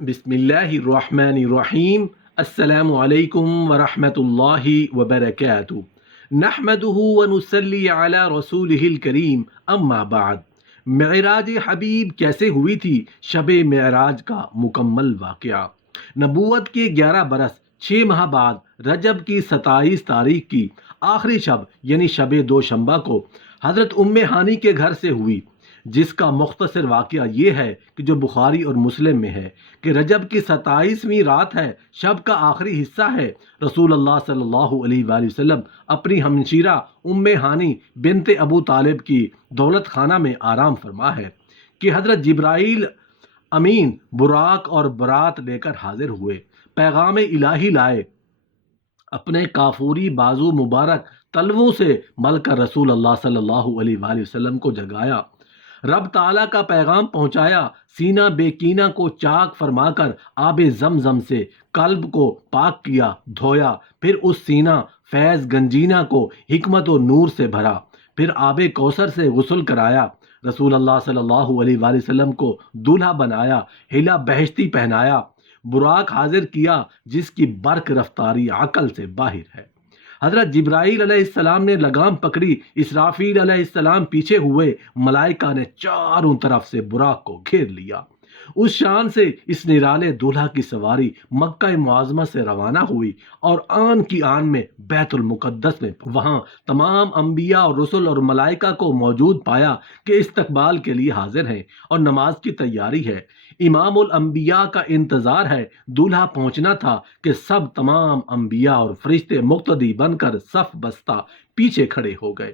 بسم اللہ الرحمن الرحیم۔ السلام علیکم ورحمۃ اللہ وبرکاتہ۔ نحمدہ ونصلی علی رسولہ الکریم، اما بعد۔ معراج حبیب کیسے ہوئی تھی؟ شب معراج کا مکمل واقعہ۔ نبوت کے 11 برس 6 ماہ بعد رجب کی 27 تاریخ کی آخری شب یعنی شب دوشنبہ کو حضرت ام ہانی کے گھر سے ہوئی، جس کا مختصر واقعہ یہ ہے کہ جو بخاری اور مسلم میں ہے کہ رجب کی 27ویں رات ہے، شب کا آخری حصہ ہے۔ رسول اللہ صلی اللہ علیہ وآلہ وسلم اپنی ہمشیرہ ام ہانی بنت ابو طالب کی دولت خانہ میں آرام فرما ہے کہ حضرت جبرائیل امین براق اور برات لے کر حاضر ہوئے، پیغام الہی لائے، اپنے کافوری بازو مبارک تلووں سے مل کر رسول اللہ صلی اللہ علیہ وآلہ وسلم کو جگایا، رب تعالیٰ کا پیغام پہنچایا، سینہ بے کینہ کو چاک فرما کر آب زمزم سے قلب کو پاک کیا، دھویا، پھر اس سینہ فیض گنجینہ کو حکمت و نور سے بھرا، پھر آب کوثر سے غسل کرایا، رسول اللہ صلی اللہ علیہ وآلہ وسلم کو دولہا بنایا، حلہ بہشتی پہنایا، براق حاضر کیا جس کی برق رفتاری عقل سے باہر ہے۔ حضرت جبرائیل علیہ السلام نے لگام پکڑی، اسرافیل علیہ السلام پیچھے ہوئے، ملائکہ نے چاروں طرف سے براق کو گھیر لیا۔ اس شان سے اس نرالے دولہا کی سواری مکہ معظمہ سے روانہ ہوئی اور آن کی آن میں بیت المقدس میں وہاں تمام انبیاء اور رسل اور ملائکہ کو موجود پایا کہ استقبال کے لیے حاضر ہیں اور نماز کی تیاری ہے۔ امام الانبیاء کا انتظار ہے، دولہا پہنچنا تھا کہ سب تمام انبیاء اور فرشتے مقتدی بن کر صف بستہ پیچھے کھڑے ہو گئے۔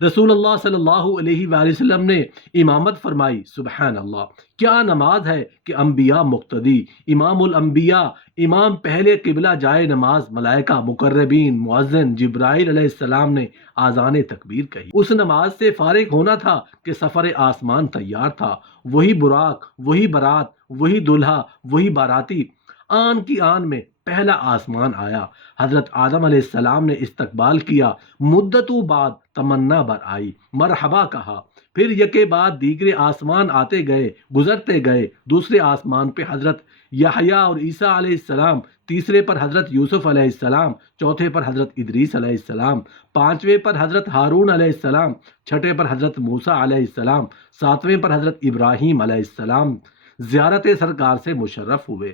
رسول اللہ صلی اللہ علیہ وآلہ وسلم نے امامت فرمائی۔ سبحان اللہ، کیا نماز ہے کہ انبیاء مقتدی، امام الانبیاء، امام پہلے قبلہ جائے نماز، ملائکہ مقربین، مؤذن جبرائیل علیہ السلام نے آذان تکبیر کہی۔ اس نماز سے فارغ ہونا تھا کہ سفر آسمان تیار تھا، وہی براق، وہی برات، وہی دولہا، وہی باراتی۔ آن کی آن میں پہلا آسمان آیا، حضرت آدم علیہ السلام نے استقبال کیا، مدتوں بعد تمنا بر آئی، مرحبا کہا، پھر یکے بعد دیگرے آسمان آتے گئے، گزرتے گئے۔ دوسرے آسمان پہ حضرت یحییٰ اور عیسیٰ علیہ السلام، تیسرے پر حضرت یوسف علیہ السلام، چوتھے پر حضرت ادریس علیہ السلام، پانچویں پر حضرت ہارون علیہ السلام، چھٹے پر حضرت موسیٰ علیہ السلام، ساتویں پر حضرت ابراہیم علیہ السلام زیارت سرکار سے مشرف ہوئے۔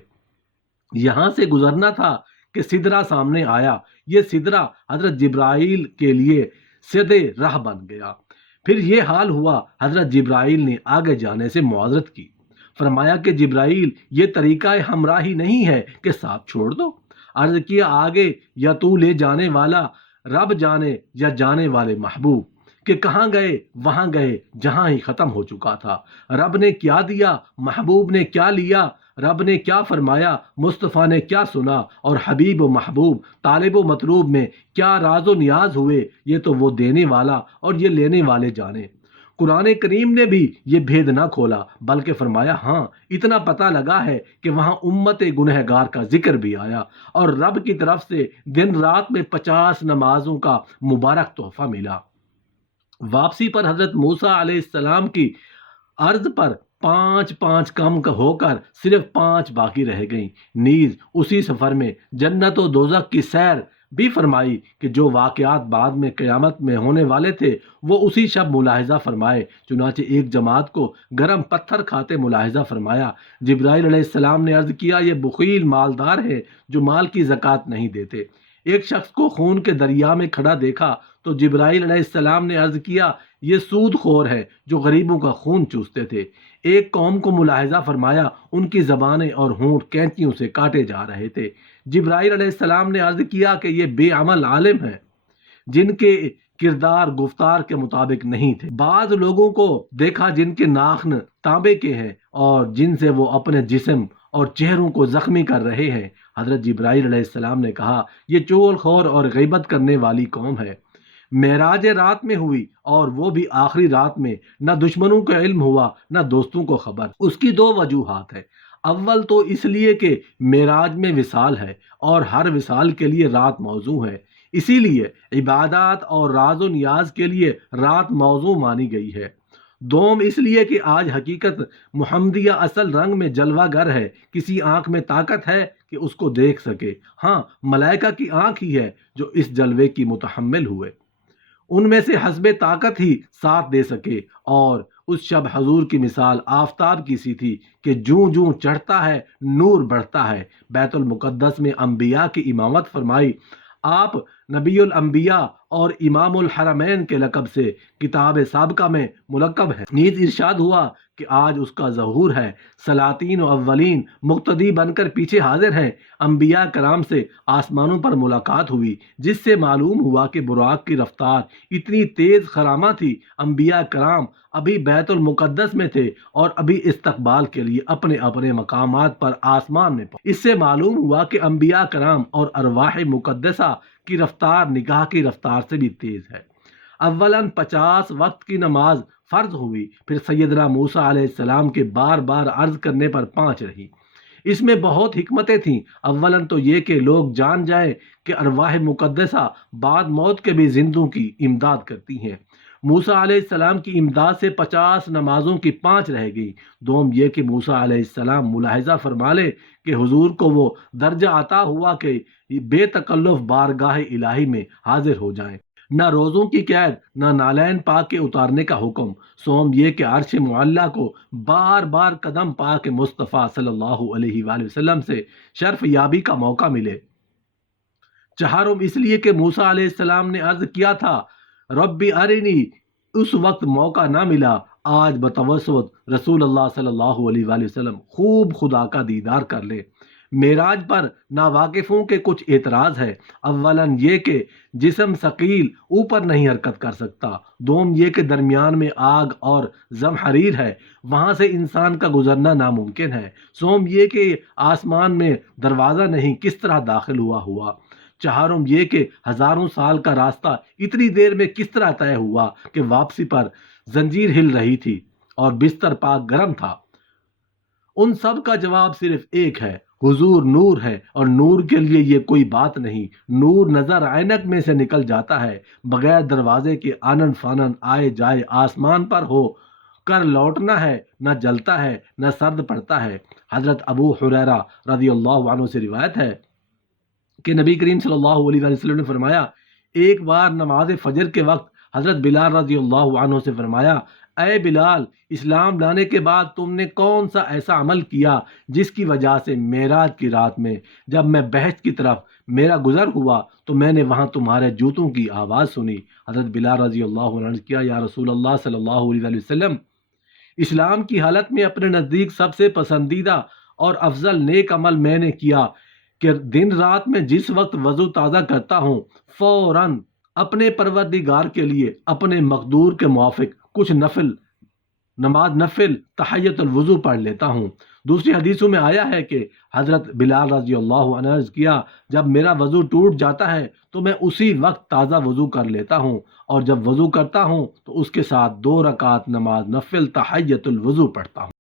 یہاں سے گزرنا تھا کہ سدرہ سامنے آیا، یہ سدرہ حضرت جبرائیل کے لیے سدے راہ بن گیا۔ پھر یہ حال ہوا، حضرت جبرائیل نے آگے جانے سے معذرت کی، فرمایا کہ جبرائیل یہ طریقہ ہمراہی نہیں ہے کہ ساتھ چھوڑ دو۔ عرض کیا آگے یا تو لے جانے والا رب جانے یا جانے والے محبوب، کہ کہاں گئے وہاں گئے جہاں ہی ختم ہو چکا تھا۔ رب نے کیا دیا، محبوب نے کیا لیا، رب نے کیا فرمایا، مصطفیٰ نے کیا سنا، اور حبیب و محبوب، طالب و مطلوب میں کیا راز و نیاز ہوئے، یہ تو وہ دینے والا اور یہ لینے والے جانے۔ قرآن کریم نے بھی یہ بھید نہ کھولا، بلکہ فرمایا ہاں اتنا پتہ لگا ہے کہ وہاں امت گنہگار کا ذکر بھی آیا اور رب کی طرف سے دن رات میں 50 نمازوں کا مبارک تحفہ ملا۔ واپسی پر حضرت موسیٰ علیہ السلام کی عرض پر 5 کم ہو کر صرف 5 باقی رہ گئیں۔ نیز اسی سفر میں جنت و دوزخ کی سیر بھی فرمائی کہ جو واقعات بعد میں قیامت میں ہونے والے تھے وہ اسی شب ملاحظہ فرمائے۔ چنانچہ ایک جماعت کو گرم پتھر کھاتے ملاحظہ فرمایا۔ جبرائیل علیہ السلام نے عرض کیا یہ بخیل مالدار ہیں جو مال کی زکوٰۃ نہیں دیتے۔ ایک شخص کو خون کے دریا میں کھڑا دیکھا تو جبرائیل علیہ السلام نے عرض کیا یہ سود خور ہے جو غریبوں کا خون چوستے تھے۔ ایک قوم کو ملاحظہ فرمایا، ان کی زبانیں اور ہونٹ کینچیوں سے کاٹے جا رہے تھے۔ جبرائیل علیہ السلام نے عرض کیا کہ یہ بے عمل عالم ہیں جن کے کردار گفتار کے مطابق نہیں تھے۔ بعض لوگوں کو دیکھا جن کے ناخن تانبے کے ہیں اور جن سے وہ اپنے جسم اور چہروں کو زخمی کر رہے ہیں۔ حضرت جبرائیل علیہ السلام نے کہا یہ چغل خور اور غیبت کرنے والی قوم ہے۔ معراج رات میں ہوئی اور وہ بھی آخری رات میں، نہ دشمنوں کا علم ہوا نہ دوستوں کو خبر۔ اس کی 2 وجوہات ہیں۔ اول تو اس لیے کہ معراج میں وصال ہے اور ہر وصال کے لیے رات موزوں ہے، اسی لیے عبادات اور راز و نیاز کے لیے رات موزوں مانی گئی ہے۔ دوم اس لیے کہ آج حقیقت محمدیہ اصل رنگ میں جلوہ گر ہے، کسی آنکھ میں طاقت ہے کہ اس کو دیکھ سکے، ہاں ملائکہ کی آنکھ ہی ہے جو اس جلوے کی متحمل ہوئے، ان میں سے حسب طاقت ہی ساتھ دے سکے۔ اور اس شب حضور کی مثال آفتاب کی سی تھی کہ جوں جوں چڑھتا ہے نور بڑھتا ہے۔ بیت المقدس میں انبیاء کی امامت فرمائی، آپ نبی الانبیاء اور امام الحرمین کے لقب سے کتاب سابقہ میں ملقب ہے۔ نیز ارشاد ہوا کہ آج اس کا ظہور ہے، سلاطین و اولین مقتدی بن کر پیچھے حاضر ہیں۔ انبیاء کرام سے آسمانوں پر ملاقات ہوئی، جس سے معلوم ہوا کہ براق کی رفتار اتنی تیز خرامہ تھی۔ انبیاء کرام ابھی بیت المقدس میں تھے اور ابھی استقبال کے لیے اپنے اپنے مقامات پر آسمان میں پہنچے۔ اس سے معلوم ہوا کہ انبیاء کرام اور ارواح مقدسہ کی رفتار نگاہ کی رفتار سے بھی تیز ہے۔ اولاً 50 وقت کی نماز فرض ہوئی، پھر سیدنا موسیٰ علیہ السلام کے بار بار عرض کرنے پر 5 رہی۔ اس میں بہت حکمتیں تھیں۔ اولاً تو یہ کہ لوگ جان جائیں کہ ارواح مقدسہ بعد موت کے بھی زندوں کی امداد کرتی ہیں۔ موسیٰ علیہ السلام کی امداد سے 50 نمازوں کی 5 رہ گئی۔ دوم یہ کہ موسیٰ علیہ السلام ملاحظہ فرما لے کہ حضور کو وہ درجہ عطا ہوا کہ بے تکلف بارگاہ الہی میں حاضر ہو جائیں۔ نہ روزوں کی قید، نہ نالین پاک کے اتارنے کا حکم۔ سوم یہ کہ عرش معلیٰ کو بار بار قدم پاک مصطفیٰ صلی اللہ علیہ وآلہ وسلم سے شرف یابی کا موقع ملے۔ چہارم اس لیے کہ موسیٰ علیہ السلام نے عرض کیا تھا ربی ارنی، اس وقت موقع نہ ملا۔ آج بتوسط رسول اللہ صلی اللہ علیہ وآلہ وسلم خوب خدا کا دیدار کر لے۔ معراج پر ناواقفوں کے کچھ اعتراض ہے۔ اولاً یہ کہ جسم ثقیل اوپر نہیں حرکت کر سکتا۔ دوم یہ کہ درمیان میں آگ اور زمحریر ہے، وہاں سے انسان کا گزرنا ناممکن ہے۔ سوم یہ کہ آسمان میں دروازہ نہیں، کس طرح داخل ہوا۔ چہارم یہ کہ ہزاروں سال کا راستہ اتنی دیر میں کس طرح طے ہوا کہ واپسی پر زنجیر ہل رہی تھی اور بستر پاک گرم تھا۔ ان سب کا جواب صرف ایک ہے، حضور نور ہے، اور نور کے لیے یہ کوئی بات نہیں۔ نور نظر عینک میں سے نکل جاتا ہے، بغیر دروازے کے آنن فانن آئے جائے آسمان پر ہو کر لوٹنا ہے، نہ جلتا ہے نہ سرد پڑتا ہے۔ حضرت ابو ہریرہ رضی اللہ عنہ سے روایت ہے کہ نبی کریم صلی اللہ علیہ وسلم نے فرمایا، ایک بار نماز فجر کے وقت حضرت بلال رضی اللہ عنہ سے فرمایا، اے بلال، اسلام لانے کے بعد تم نے کون سا ایسا عمل کیا جس کی وجہ سے معراج کی رات میں جب میں بہشت کی طرف میرا گزر ہوا تو میں نے وہاں تمہارے جوتوں کی آواز سنی؟ حضرت بلال رضی اللہ عنہ نے کیا، یا رسول اللہ صلی اللہ علیہ وسلم، اسلام کی حالت میں اپنے نزدیک سب سے پسندیدہ اور افضل نیک عمل میں نے کیا کہ دن رات میں جس وقت وضو تازہ کرتا ہوں فوراً اپنے پروردگار کے لیے اپنے مقدور کے موافق کچھ نفل تحیت الوضو پڑھ لیتا ہوں۔ دوسری حدیثوں میں آیا ہے کہ حضرت بلال رضی اللہ عنہ نے عرض کیا، جب میرا وضو ٹوٹ جاتا ہے تو میں اسی وقت تازہ وضو کر لیتا ہوں، اور جب وضو کرتا ہوں تو اس کے ساتھ 2 رکعت نماز نفل تحیت الوضو پڑھتا ہوں۔